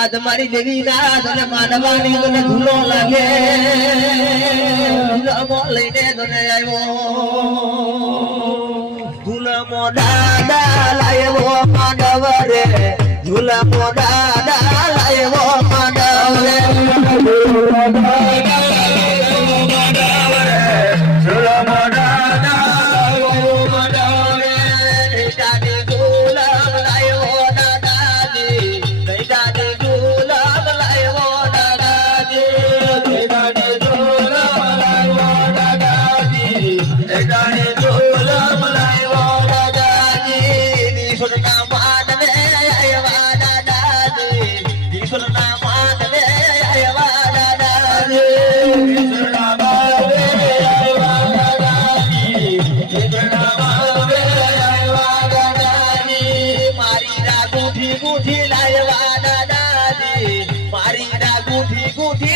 आज मारी देवी नाथ ने मानवानी तने धूलो लागे धूलमो लईने तने आव्यो धूलमो दादा लाव्यो मानव रे धूलमो दादा लाव्यो मानव रे धूलमो दादा लाव्यो मानव रे धूलमो दादा लाव्यो मानव रे दादी धूलम लाव्यो दादाजी दादी धूलम लाव्यो दादाजी दादी धूलम लाव्यो दादाजी दादी धूलम लाव्यो दादाजी ईश्वरना मानवे आयवा दादाजी ईश्वरना मानवे आयवा दादाजी ईश्वरना मानवे आयवा दादाजी ईश्वरना मानवे आयवा दादाजी मारी रा गुठी गुठी लायवा दादाजी मारी रा गुठी गुठी